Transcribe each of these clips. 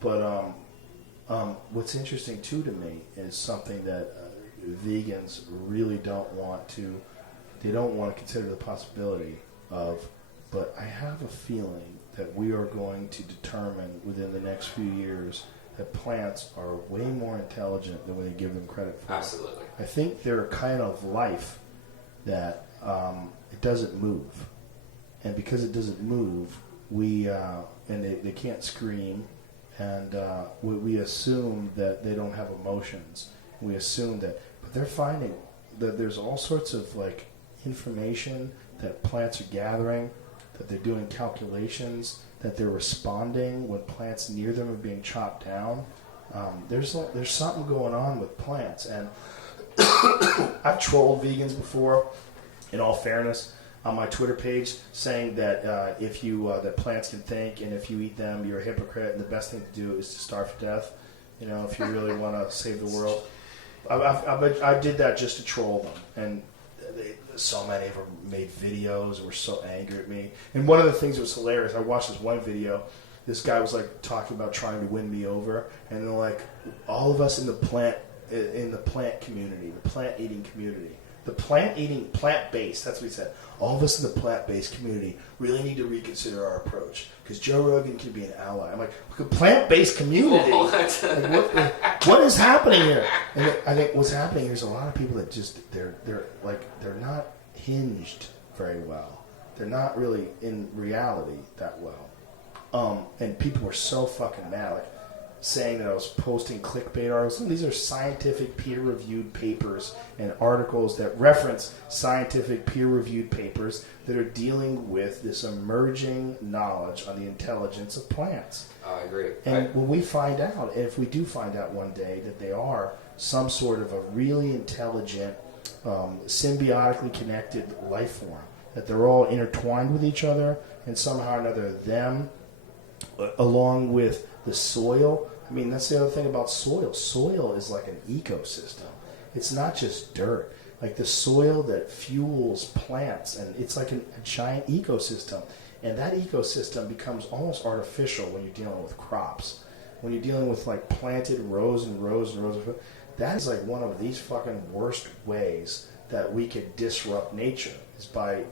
But what's interesting too to me is something that vegans really don't want to. They don't want to consider the possibility of. But I have a feeling that we are going to determine within the next few years that plants are way more intelligent than we give them credit for. Absolutely. I think they're a kind of life that it doesn't move. And because it doesn't move, and they can't scream, and we assume that they don't have emotions. We assume that, but they're finding that there's all sorts of like information that plants are gathering, that they're doing calculations, that they're responding when plants near them are being chopped down. There's something going on with plants, and I've trolled vegans before, in all fairness, on my Twitter page, saying that that plants can think, and if you eat them, you're a hypocrite, and the best thing to do is to starve to death. You know, if you really want to save the world. I did that just to troll them, and so many of them made videos and were so angry at me. And one of the things that was hilarious, I watched this one video. This guy was like talking about trying to win me over, and they're like, all of us in the plant community, the plant eating community, the plant eating, plant-based, that's what he said. All of us in the plant-based community really need to reconsider our approach because Joe Rogan can be an ally. I'm like, plant-based community? Like, what is happening here? And I think what's happening here is a lot of people that just, they're not hinged very well. They're not really in reality that well. And people were so fucking mad. Like, saying that I was posting clickbait articles. These are scientific peer-reviewed papers and articles that reference scientific peer-reviewed papers that are dealing with this emerging knowledge on the intelligence of plants. I agree. And when we find out, if we do find out one day that they are some sort of a really intelligent, symbiotically connected life form, that they're all intertwined with each other, and somehow or another them, along with the soil. I mean, that's the other thing about soil. Soil is like an ecosystem. It's not just dirt. Like the soil that fuels plants, and it's like a giant ecosystem. And that ecosystem becomes almost artificial when you're dealing with crops. When you're dealing with like planted rows and rows and rows of food. That is like one of these fucking worst ways that we could disrupt nature, is by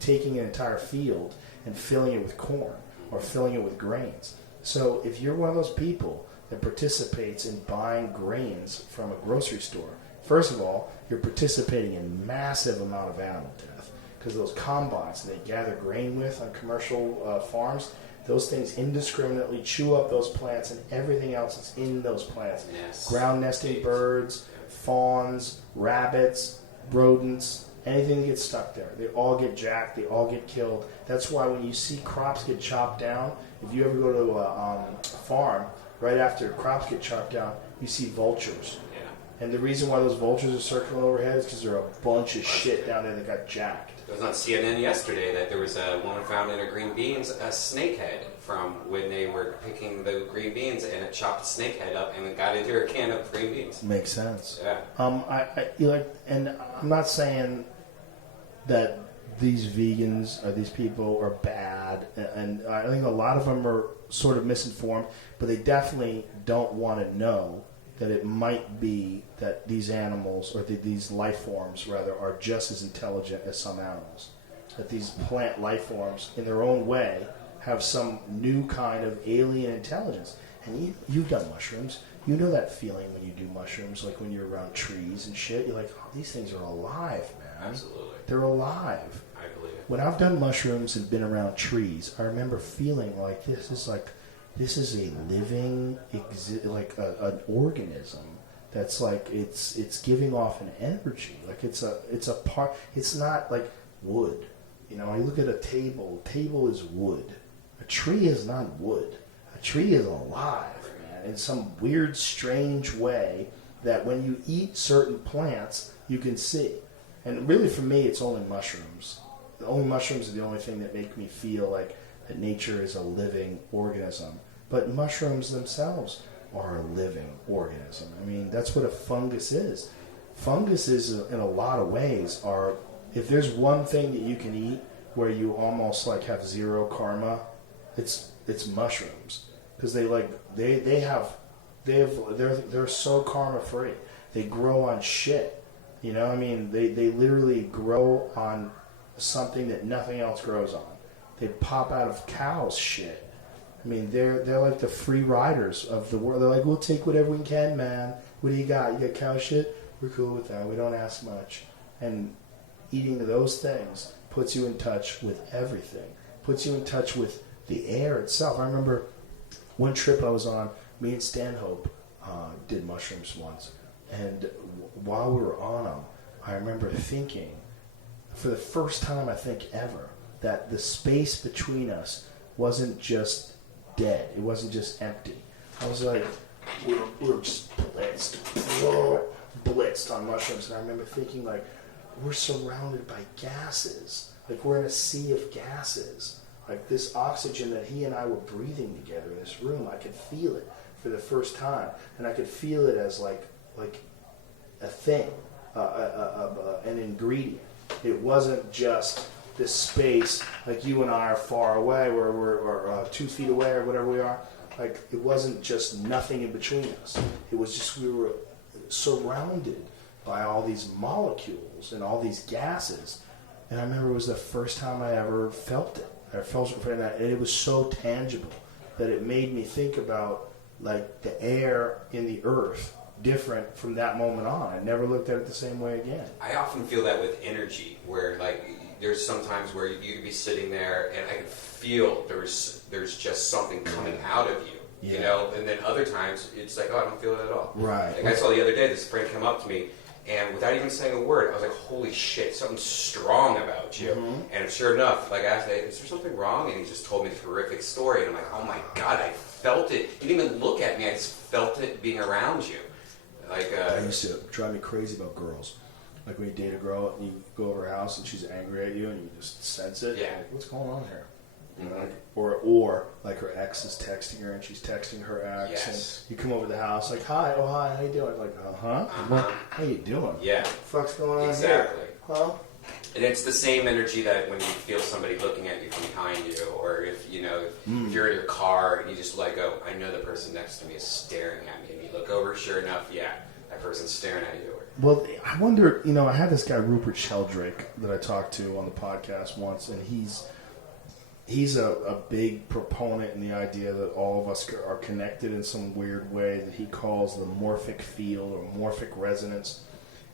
taking an entire field and filling it with corn or filling it with grains. So if you're one of those people that participates in buying grains from a grocery store, first of all, you're participating in massive amount of animal death, because those combines they gather grain with on commercial farms, those things indiscriminately chew up those plants and everything else that's in those plants. Yes. Ground nesting birds, fawns, rabbits, rodents, anything that gets stuck there. They all get jacked. They all get killed. That's why when you see crops get chopped down, if you ever go to a farm, right after crops get chopped down, you see vultures. Yeah. And the reason why those vultures are circling overhead is because there are a bunch of shit down there that got jacked. It was on CNN yesterday that there was a woman found in her green beans a snakehead from when they were picking the green beans, and it chopped the snakehead up and it got into her can of green beans. Makes sense. Yeah. And I'm not saying that these vegans or these people are bad, and I think a lot of them are sort of misinformed, but they definitely don't want to know that it might be that these animals, or these life forms rather, are just as intelligent as some animals. That these plant life forms, in their own way, have some new kind of alien intelligence. And you've done mushrooms. You know that feeling when you do mushrooms, like when you're around trees and shit. You're like, oh, these things are alive, man. Absolutely. They're alive. I believe it. When I've done mushrooms and been around trees, I remember feeling like this is a living, an organism that's like it's giving off an energy. Like it's a part. It's not like wood. You know, you look at a table. A table is wood. A tree is not wood. A tree is alive, man, in some weird, strange way that when you eat certain plants, you can see. And really, for me, it's only mushrooms. The only mushrooms are the only thing that make me feel like that nature is a living organism. But mushrooms themselves are a living organism. I mean, that's what a fungus is. Funguses, in a lot of ways, are, if there's one thing that you can eat where you almost like have zero karma, it's mushrooms. because they're so karma free. They grow on shit. You know, I mean, they literally grow on something that nothing else grows on. They pop out of cows' shit. I mean, they're like the free riders of the world. They're like, we'll take whatever we can, man. What do you got? You got cow shit? We're cool with that. We don't ask much. And eating those things puts you in touch with everything. Puts you in touch with the air itself. I remember one trip I was on, me and Stanhope did mushrooms once. And while we were on them, I remember thinking, for the first time I think ever, that the space between us wasn't just dead. It wasn't just empty. I was like, we were just blitzed on mushrooms. And I remember thinking, like, we're surrounded by gases. Like, we're in a sea of gases. Like, this oxygen that he and I were breathing together in this room, I could feel it for the first time. And I could feel it as, like a thing, an ingredient. It wasn't just this space, like you and I are far away, or 2 feet away, or whatever we are. Like, it wasn't just nothing in between us. It was just we were surrounded by all these molecules and all these gases. And I remember it was the first time I ever felt it. I felt it, and it was so tangible that it made me think about, like, the air in the earth different from that moment on. I never looked at it the same way again. I often feel that with energy, where, like, there's sometimes where you could be sitting there and I could feel there's just something coming out of you, you know? And then other times it's like, oh, I don't feel it at all. Right. Like, I saw the other day, this friend come up to me, and without even saying a word, I was like, holy shit, something strong about you. Mm-hmm. And sure enough, like, I asked, hey, is there something wrong? And he just told me the horrific story. And I'm like, oh my God, I felt it. He didn't even look at me. I just felt it being around you. Like, that used to drive me crazy about girls. Like, when you date a girl and you go over her house and she's angry at you and you just sense it. Yeah. Like, what's going on here? Mm-hmm. Like, or like her ex is texting her and she's texting her ex. Yes. And you come over to the house like, hi, how you doing? Like, how you doing? Yeah. What the fuck's going on exactly. here? Huh? And it's the same energy that when you feel somebody looking at you from behind you, or if, you know, if you're in your car and you just let go, I know the person next to me is staring at me, and you look over, sure enough, yeah, that person's staring at you. Well, I wonder, you know, I had this guy, Rupert Sheldrake, that I talked to on the podcast once, and he's a big proponent in the idea that all of us are connected in some weird way that he calls the morphic field or morphic resonance.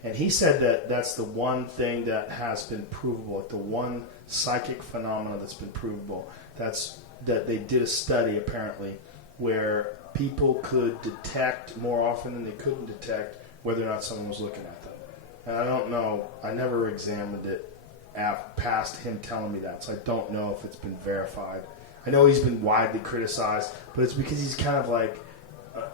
And he said that that's the one thing that has been provable, like the one psychic phenomena that's been provable. That's that they did a study, apparently, where people could detect more often than they couldn't detect whether or not someone was looking at them. And I don't know, I never examined it past him telling me that, so I don't know if it's been verified. I know he's been widely criticized, but it's because he's kind of like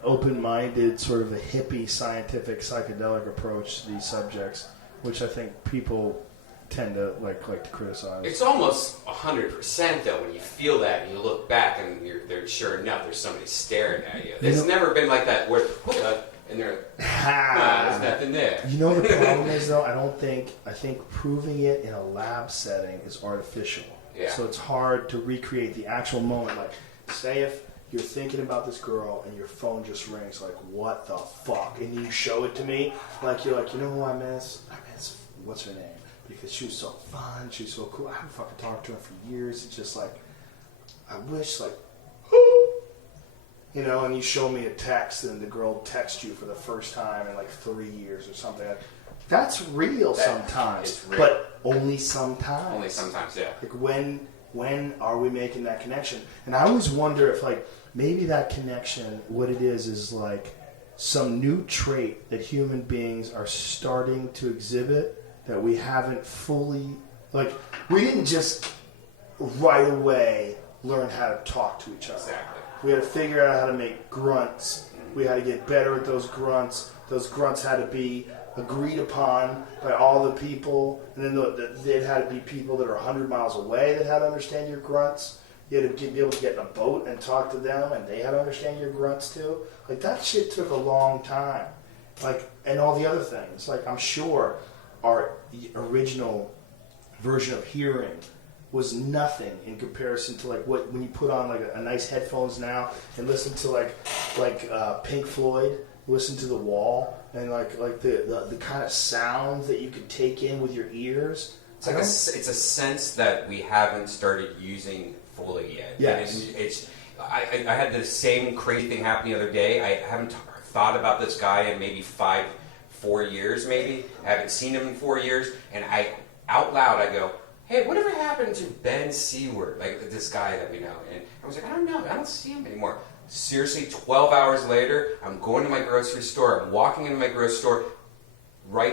open-minded, sort of a hippie, scientific, psychedelic approach to these subjects, which I think people tend to like to criticize. It's almost 100% though when you feel that and you look back and there's sure enough there's somebody staring at you. It's never been like that where and they're there's nothing there. You know the problem is though, I think proving it in a lab setting is artificial. Yeah. So it's hard to recreate the actual moment. Like, say if you're thinking about this girl and your phone just rings, like, what the fuck? And you show it to me, like, you're like, you know who I miss? I miss, what's her name? Because she was so fun, she was so cool. I haven't fucking talked to her for years. It's just like, I wish, like, you know, and you show me a text and the girl texts you for the first time in like 3 years or something. That's real sometimes, it's real. But only sometimes. Only sometimes, yeah. Like, when are we making that connection? And I always wonder if, like, maybe that connection, what it is like some new trait that human beings are starting to exhibit that we haven't fully, like, we didn't just right away learn how to talk to each other. Exactly. We had to figure out how to make grunts. We had to get better at those grunts. Those grunts had to be agreed upon by all the people, and then it had to be people that are 100 miles away that had to understand your grunts. You had to be able to get in a boat and talk to them, and they had to understand your grunts too. Like, that shit took a long time. Like, and all the other things. Like, I'm sure our original version of hearing was nothing in comparison to like what when you put on like a nice headphones now and listen to like Pink Floyd, listen to The Wall, and like the kind of sounds that you could take in with your ears. It's like it's a sense that we haven't started using fully yet. Yes. I had the same crazy thing happen the other day. I haven't thought about this guy in maybe 4 years maybe. I haven't seen him in 4 years, and out loud I go, hey, whatever happened to Ben Seward? Like this guy that we know. And I was like, I don't know. I don't see him anymore. Seriously, 12 hours later, I'm going to my grocery store. I'm walking into my grocery store,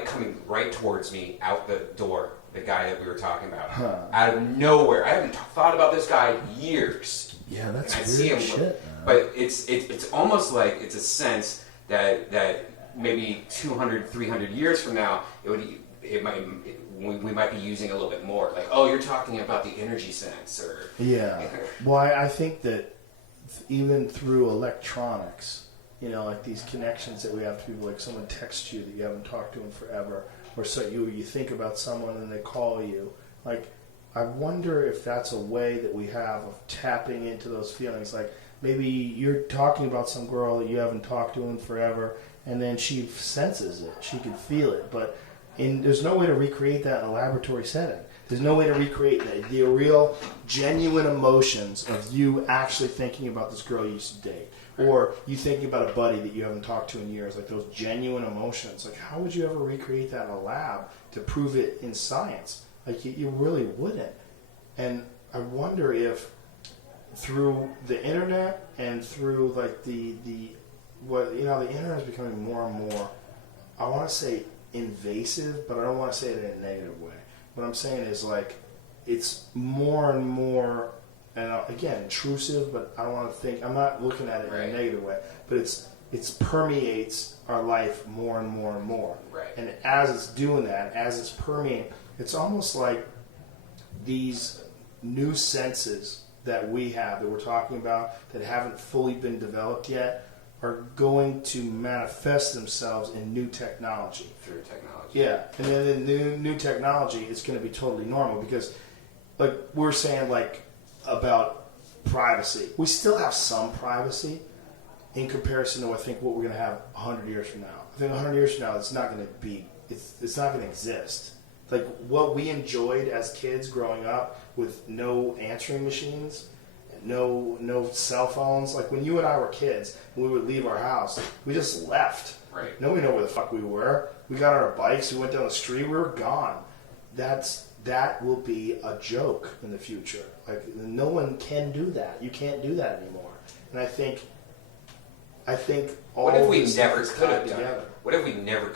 coming right towards me out the door, the guy that we were talking about. Out of nowhere. I haven't thought about this guy in years. Yeah, that's weird see him, shit. Man. But it's almost like it's a sense that maybe 200, 300 years from now, we might be using a little bit more. Like, oh, you're talking about the energy sense, or yeah. Well, I think that even through electronics, you know, like these connections that we have to people, like someone texts you that you haven't talked to in forever, or so you think about someone and they call you. Like, I wonder if that's a way that we have of tapping into those feelings. Like, maybe you're talking about some girl that you haven't talked to in forever, and then she senses it. She can feel it, but there's no way to recreate that in a laboratory setting. There's no way to recreate the real, genuine emotions of you actually thinking about this girl you used to date. Or you thinking about a buddy that you haven't talked to in years. Like those genuine emotions. Like, how would you ever recreate that in a lab to prove it in science? Like, you really wouldn't. And I wonder if through the internet and through like the internet is becoming more and more, I want to say invasive, but I don't want to say it in a negative way. What I'm saying is, like, it's more and more, and again, intrusive, but I don't want to think, I'm not looking at it in a negative way, but it's permeates our life more and more and more. Right. And as it's doing that, as it's permeating, it's almost like these new senses that we have, that we're talking about, that haven't fully been developed yet, are going to manifest themselves in new technology. Through technology. Yeah, and then the new technology is going to be totally normal because, like we're saying, like about privacy, we still have some privacy in comparison to I think what we're going to have 100 years from now. I think 100 years from now, it's not going to be, it's not going to exist. Like what we enjoyed as kids growing up with no answering machines, no cell phones. Like when you and I were kids, when we would leave our house, we just left. Right. Nobody knew where the fuck we were. We got on our bikes, we went down the street, we were gone. That will be a joke in the future. Like no one can do that. You can't do that anymore. And I think all what if we this never is could tied have done together. it? What if we never could